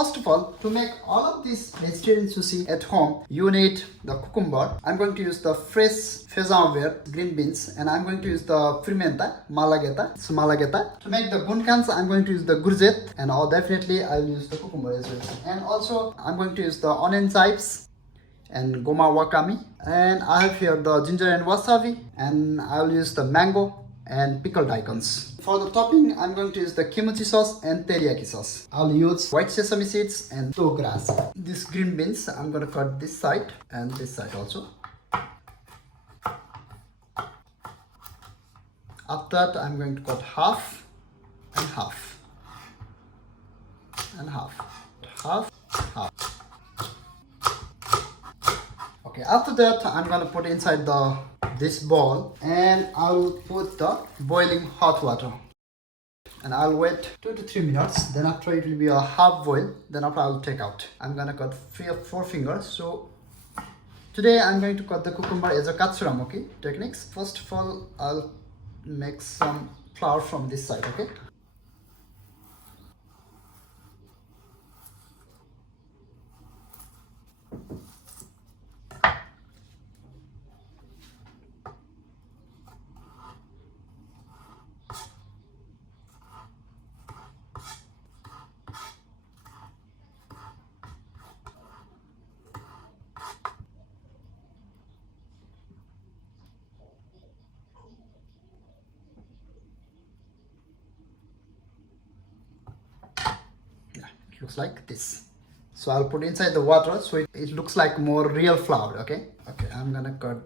First of all, to make all of this vegetarian sushi at home, you need the cucumber. I'm going to use the fresh fezamware, green beans, and I'm going to use the pimenta, malageta. To make the gunkans, I'm going to use the gurjet, and definitely I'll use the cucumber as well. And also, I'm going to use the onion chips and goma wakame, and I have here the ginger and wasabi, and I'll use the mango and pickled icons. For the topping, I'm going to use the kimchi sauce and teriyaki sauce. I'll use white sesame seeds and toe grass. These green beans, I'm going to cut this side and this side also. After that, I'm going to cut half and half and half. Okay, after that, I'm gonna put inside this bowl, and I'll put the boiling hot water, and I'll wait 2 to 3 minutes. Then after it will be a half boil. Then after I'll take out. I'm gonna cut 3 or 4 fingers. So today I'm going to cut the cucumber as a katsuramaki techniques. First of all, I'll make some flour from this side. Okay. Looks like this. So I'll put inside the water so it looks like more real flour. Okay, I'm gonna cut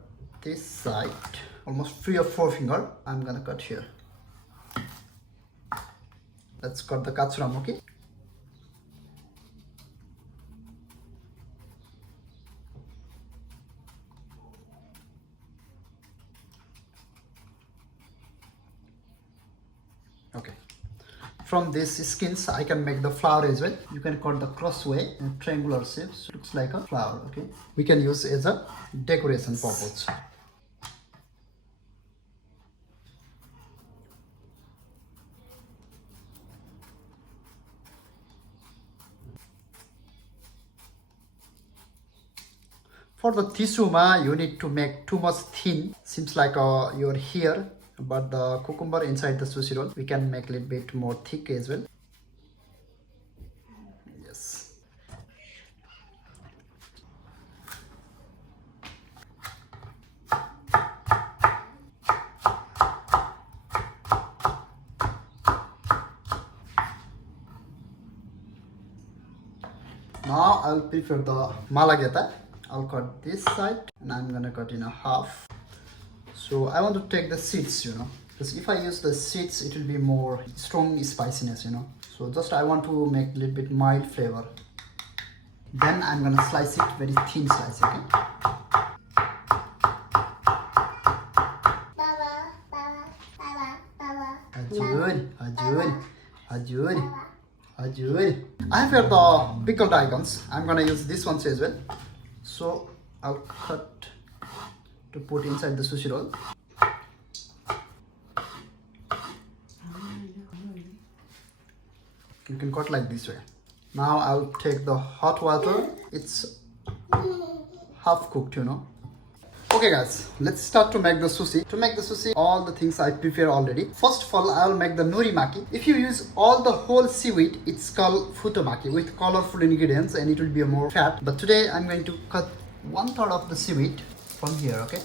this side, almost 3 or 4 finger. I'm gonna cut here. Let's cut the katsuramaki. Okay. From these skins, I can make the flower as well. You can cut the crossway and triangular shapes. Looks like a flower. Okay, we can use as a decoration purpose. For the tissuma, you need to make too much thin. Seems like you're here. But the cucumber inside the sushi roll, we can make a little bit more thick as well. Yes. Now I'll prepare the malageta. I'll cut this side, and I'm gonna cut in a half. So I want to take the seeds, because if I use the seeds, it will be more strong spiciness, So just I want to make a little bit mild flavor. Then I'm gonna slice it very thin slice, okay? Ajud. I have here the pickled icons. I'm gonna use this one as well. So I'll cut to put inside the sushi roll. You can cut like this way. Now I'll take the hot water. It's half cooked, Okay guys, let's start to make the sushi. To make the sushi, all the things I prepare already. First of all, I'll make the uramaki. If you use all the whole seaweed, it's called Hosomaki with colorful ingredients, and it will be more fat. But today I'm going to cut 1/3 of the seaweed from here, okay?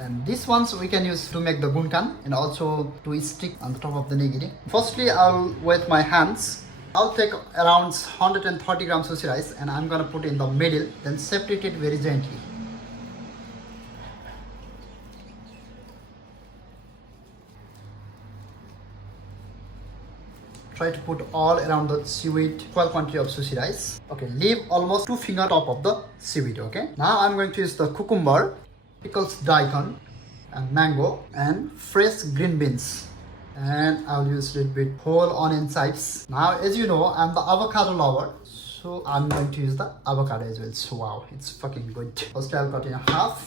And these ones we can use to make the gunkan and also to stick on the top of the nigiri. Firstly, I'll wet my hands. I'll take around 130 gram sushi rice, and I'm gonna put in the middle, then separate it very gently. Try to put all around the seaweed, equal quantity of sushi rice. Okay, leave almost 2 finger top of the seaweed, okay? Now I'm going to use the cucumber, pickles daikon, and mango, and fresh green beans. And I'll use a little bit whole onion chips. Now, as you know, I'm the avocado lover, so I'm going to use the avocado as well. So wow, it's fucking good. First I'll cut in half.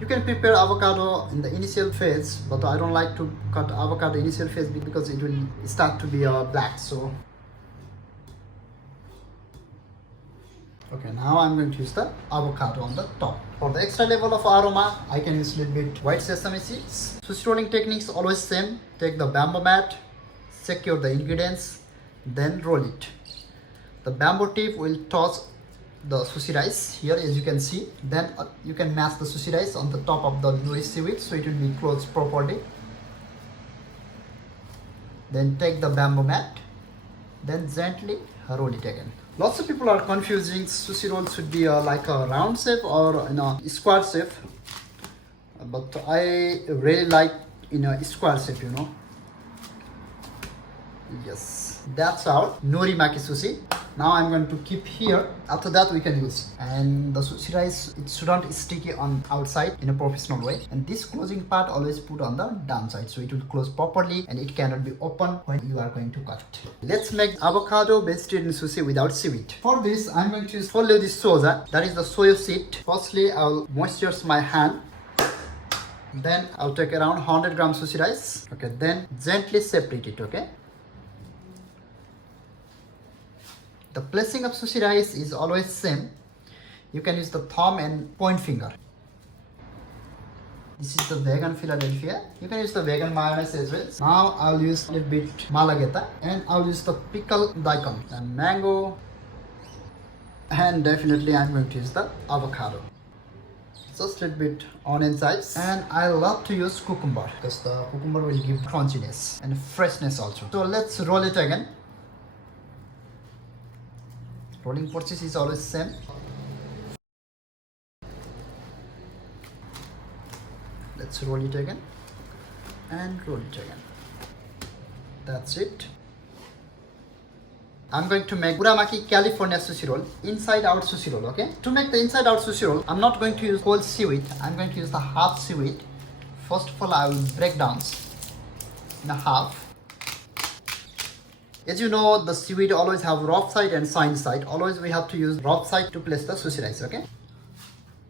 You can prepare avocado in the initial phase, but I don't like to cut avocado initial phase because it will start to be black. So okay, now I'm going to use the avocado on the top. For the extra level of aroma, I can use a little bit white sesame seeds. Sushi rolling techniques always same. Take the bamboo mat, secure the ingredients, then roll it. The bamboo tip will toss the sushi rice here, as you can see. Then you can mash the sushi rice on the top of the nori seaweed so it will be closed properly. Then take the bamboo mat, then gently roll it again. Lots of people are confusing sushi roll should be like a round shape or in a square shape, but I really like in a square shape, you know. Yes, that's our Uramaki sushi. Now I'm going to keep here. After that we can use. And the sushi rice, it shouldn't sticky on outside in a professional way. And this closing part always put on the downside, so it will close properly and it cannot be open when you are going to cut. Let's make avocado vegetarian sushi without seaweed. For this, I'm going to use follow this soja. That is the soya seed. Firstly, I'll moisturize my hand. Then I'll take around 100 grams sushi rice. Okay, then gently separate it. Okay. The placing of sushi rice is always same. You can use the thumb and point finger. This is the vegan Philadelphia. You can use the vegan mayonnaise as well. Now I'll use a little bit malageta and I'll use the pickled daikon and mango. And definitely I'm going to use the avocado. Just a little bit onion size. And I love to use cucumber because the cucumber will give crunchiness and freshness also. So let's roll it again. Rolling process is always same. Let's roll it again and roll it again. That's it. I'm going to make Uramaki California sushi roll, inside out sushi roll. Okay, to make the inside out sushi roll, I'm not going to use whole seaweed. I'm going to use the half seaweed. First of all, I will break down in a half. As you know, the seaweed always have rough side and shine side. Always we have to use rough side to place the sushi rice, okay?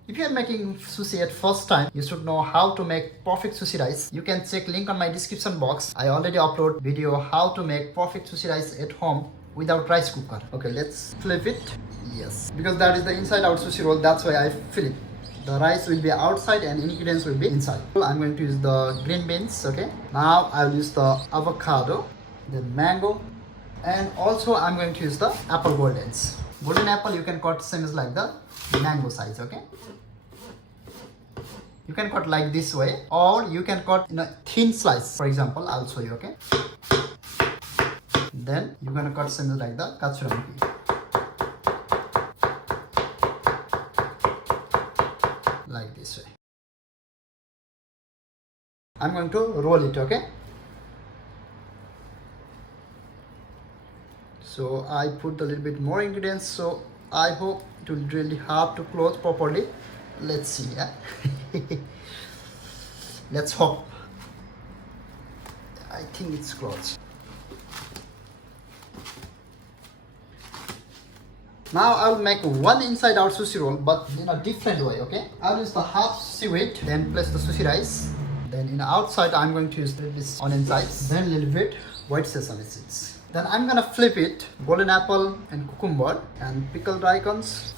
If you are making sushi at first time, you should know how to make perfect sushi rice. You can check link on my description box. I already upload video how to make perfect sushi rice at home without rice cooker. Okay, let's flip it. Yes, because that is the inside out sushi roll, that's why I flip. The rice will be outside and ingredients will be inside. I'm going to use the green beans, okay? Now I'll use the avocado, the mango, and also I'm going to use the apple goldens. Golden apple you can cut same as like the mango size, okay? You can cut like this way, or you can cut in a thin slice. For example, I'll show you, okay? Then you're gonna cut same as like the katsuramaki. Like this way. I'm going to roll it, okay? So I put a little bit more ingredients, so I hope it will really hard to close properly. Let's see, yeah. Let's hope. I think it's closed. Now I'll make one inside out sushi roll, but in a different way, okay? I'll use the half seaweed, then place the sushi rice. Then in the outside, I'm going to use this onion size, then a little bit white sesame seeds. Then I'm gonna flip it, golden apple and cucumber and pickled daikons.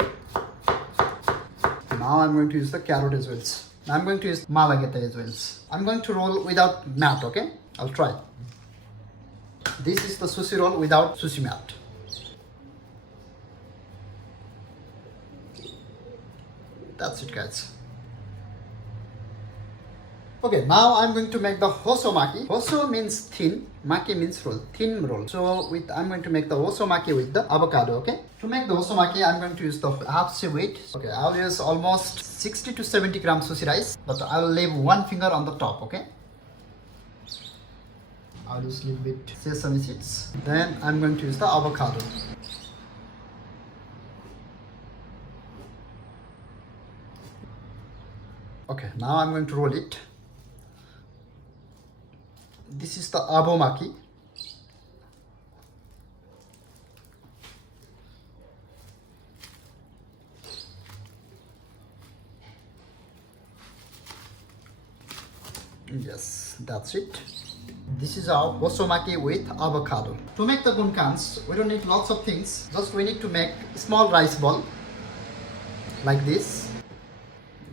Now I'm going to use the carrot as well. Now I'm going to use malageta as well. I'm going to roll without mat, okay? I'll try. This is the sushi roll without sushi mat. That's it, guys. Okay, now I'm going to make the hosomaki. Hoso means thin, maki means roll, thin roll. So I'm going to make the hosomaki with the avocado, okay? To make the hosomaki, I'm going to use the half seaweed. Okay, I'll use almost 60 to 70 grams sushi rice, but I'll leave one finger on the top, okay? I'll use a little bit sesame seeds. Then I'm going to use the avocado. Okay, now I'm going to roll it. This is the avocado. Yes, that's it. This is our hosomaki with avocado. To make the gunkans, we don't need lots of things. Just we need to make small rice ball like this.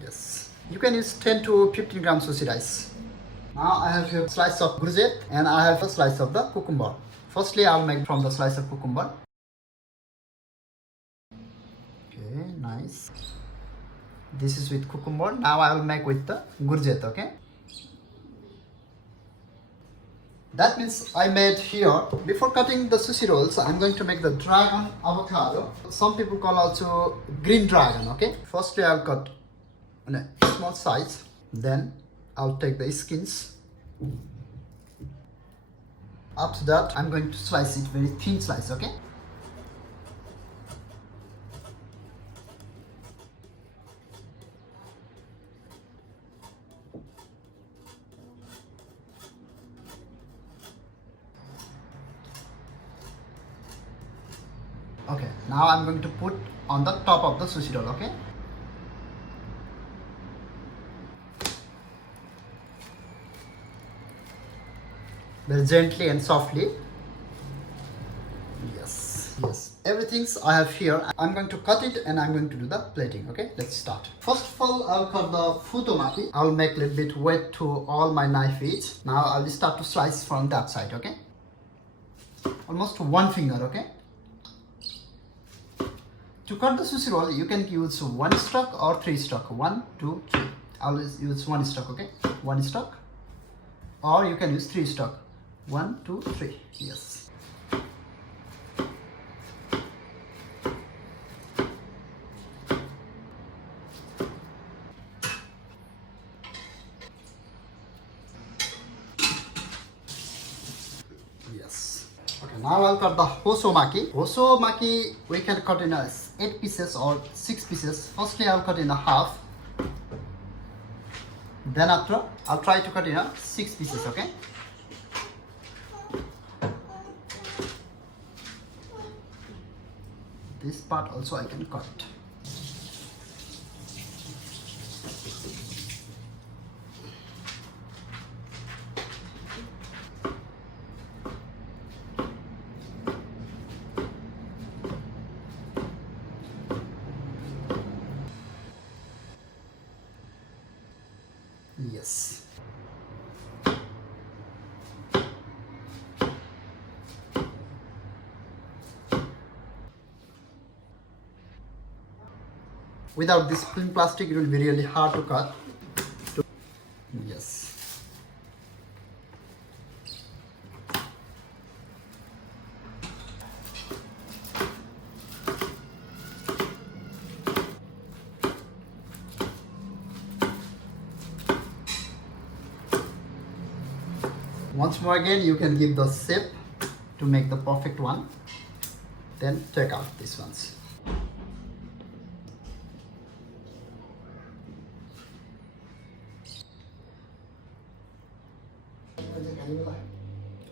Yes. You can use 10 to 15 gram sushi rice. Now I have a slice of courgette and I have a slice of the cucumber. Firstly, I'll make from the slice of cucumber. Okay, nice. This is with cucumber. Now I will make with the courgette, okay? That means I made here, before cutting the sushi rolls, I'm going to make the dragon avocado. Some people call also green dragon, okay? Firstly, I'll cut in a small size. Then I'll take the skins. After that, I'm going to slice it very thin slice, okay? Okay, now I'm going to put on the top of the sushi roll, okay? Very gently and softly. Yes, yes. Everything's I have here. I'm going to cut it and I'm going to do the plating, okay? Let's start. First of all, I'll cut the futomaki. I'll make a little bit wet to all my knife edge. Now I'll start to slice from that side, okay? Almost one finger, okay? To cut the sushi roll, you can use one stroke or three stroke. 1, 2, 3. I'll use one stroke, okay? One stroke. Or you can use three stroke. 1, 2, 3. Yes. Yes. Okay, now I'll cut the hosomaki. Hosomaki we can cut in 8 pieces or 6 pieces. Firstly, I'll cut in a half. Then after, I'll try to cut in 6 pieces, okay? This part also I can cut. Yes. Without this film plastic, it will be really hard to cut. Yes. Once more again, you can give the shape to make the perfect one. Then take out these ones.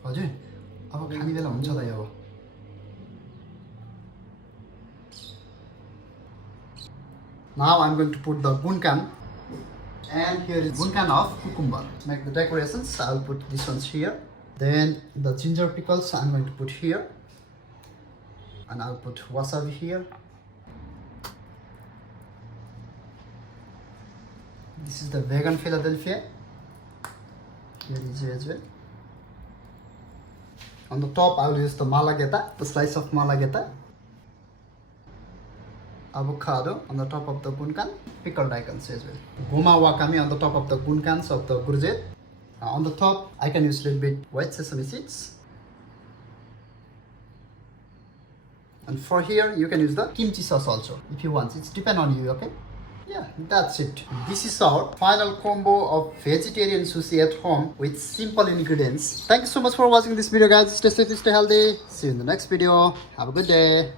हजुर अब खाने बेला हुन्छ त अब Now I'm going to put the gunkan, and here is gunkan of cucumber. To make the decorations, I'll put these ones here. Then the ginger pickles I'm going to put here, and I'll put wasabi here. This is the vegan Philadelphia. Here is it as well. On the top, I will use the malageta, the slice of malageta. Avocado on the top of the gunkan, pickled icons as well. Goma wakame on the top of the gunkans of the courgette. On the top, I can use a little bit white sesame seeds. And for here, you can use the kimchi sauce also if you want. It's depend on you, okay? Yeah, that's it. This is our final combo of vegetarian sushi at home with simple ingredients. Thank you so much for watching this video, guys. Stay safe, stay healthy. See you in the next video. Have a good day.